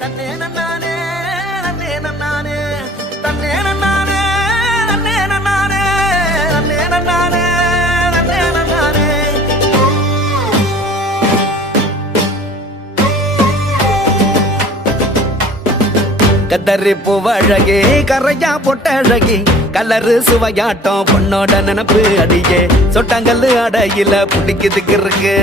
தன்னே நன்னானே நன்னே நன்னானே தன்னே நன்னானே நன்னே நன்னானே நன்னே நன்னானே நன்னே நன்னானே. கத்தரி பூவழகே கரையா பொட்டழகி கலரு சுவையாட்டம் பொண்ணோட நினப்பு அடியே. சொட்டாங்கல்லு அடையில பிடிக்குதுக்கு இருக்கு